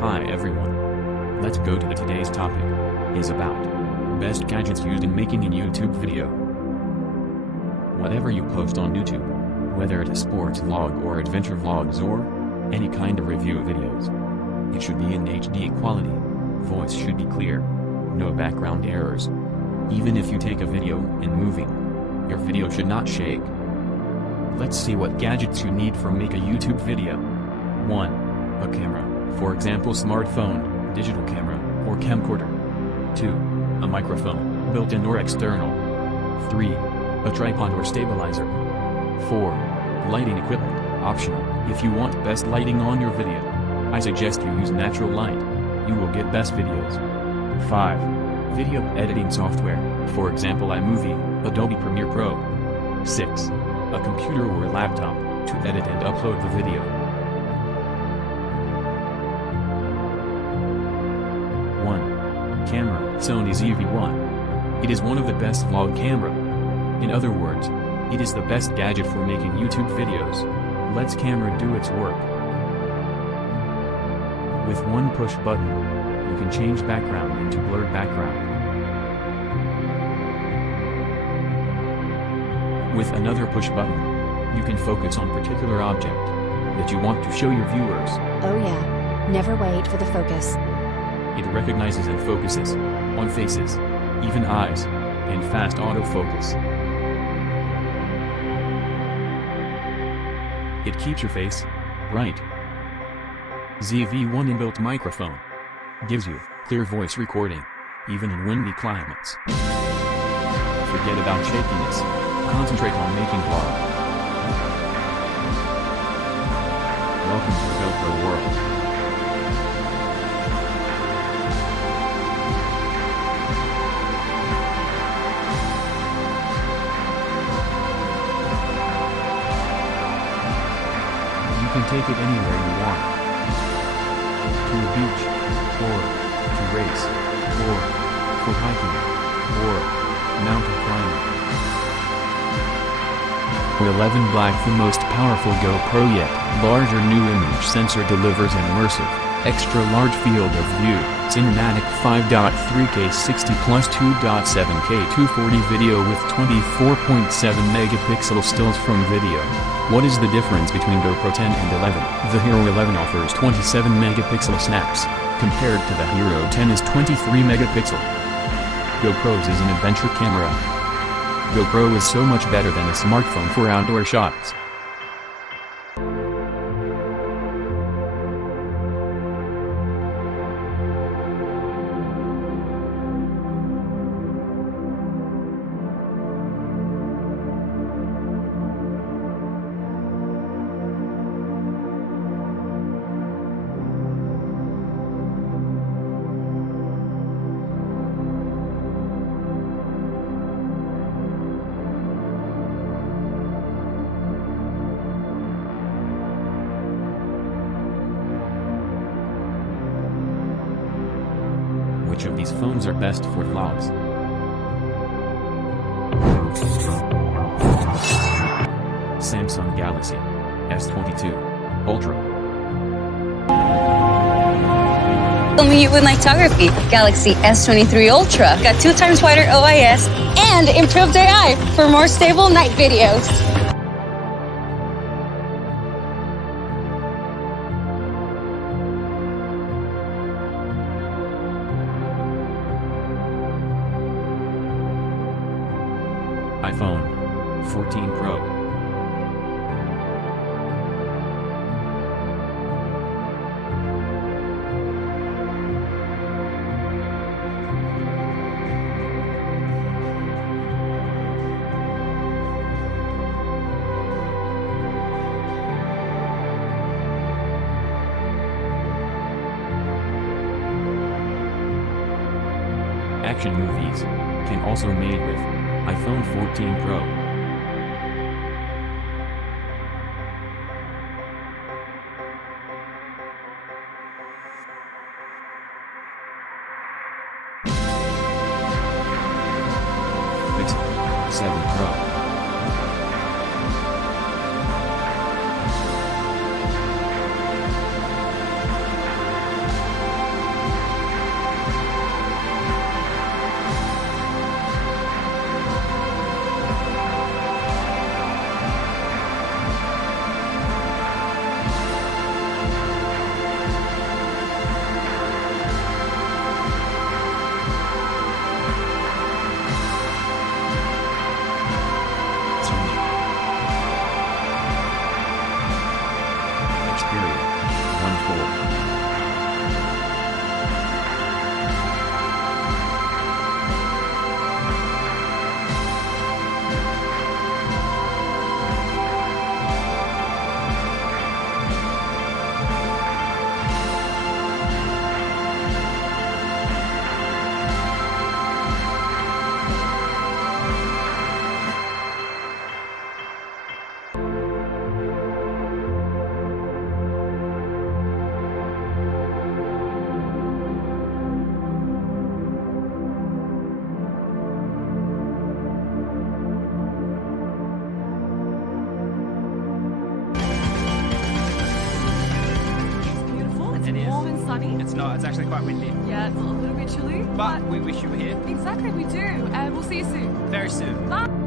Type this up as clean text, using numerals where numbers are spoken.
Hi everyone. Let's go to today's topic. Is about best gadgets used in making a YouTube video. Whatever you post on YouTube, whether it is sports vlog or adventure vlogs or any kind of review videos, it should be in HD quality. Voice should be clear. No background errors. Even if you take a video and moving, your video should not shake. Let's see what gadgets you need for make a YouTube video. 1. A camera, for example smartphone, digital camera, or camcorder. 2. A microphone, built-in or external. 3. A tripod or stabilizer. 4. Lighting equipment, optional. If you want best lighting on your video, I suggest you use natural light. You will get best videos. 5. Video editing software, for example iMovie, Adobe Premiere Pro. 6. A computer or laptop, to edit and upload the video. 1. Camera, Sony ZV-1. It is one of the best vlog camera. In other words, it is the best gadget for making YouTube videos. Let's camera do its work. With one push button, you can change background into blurred background. With another push button, you can focus on particular object that you want to show your viewers. Oh yeah, never wait for the focus. It recognizes and focuses on faces, even eyes, and fast autofocus. It keeps your face right. ZV-1 inbuilt microphone gives you clear voice recording, even in windy climates. Forget about shakiness. Concentrate on making vlog. Welcome to the GoPro world. You can take it anywhere you want. To a beach, or to race, or for hiking, or mountain climbing. 11 Black, the most powerful GoPro yet. Larger new image sensor delivers immersive, extra large field of view, cinematic 5.3K 60 plus 2.7K 240 video with 24.7 megapixel stills from video. What is the difference between GoPro 10 and 11? The Hero 11 offers 27 megapixel snaps, compared to the Hero 10 is 23 megapixel. GoPro's is an adventure camera. GoPro is so much better than a smartphone for outdoor shots. Which of these phones are best for vlogs? Samsung Galaxy S22 Ultra. Filming with photography, Galaxy S23 Ultra got 2 times wider OIS and improved AI for more stable night videos. iPhone 14 Pro. Action movies can also made with iPhone 14 Pro. Pixel 7 Pro. cool. It is. Warm and sunny. It's not. It's actually quite windy. Yeah, it's a little bit chilly. But we wish you were here Exactly, we do. And we'll see you soon. very soon. Bye.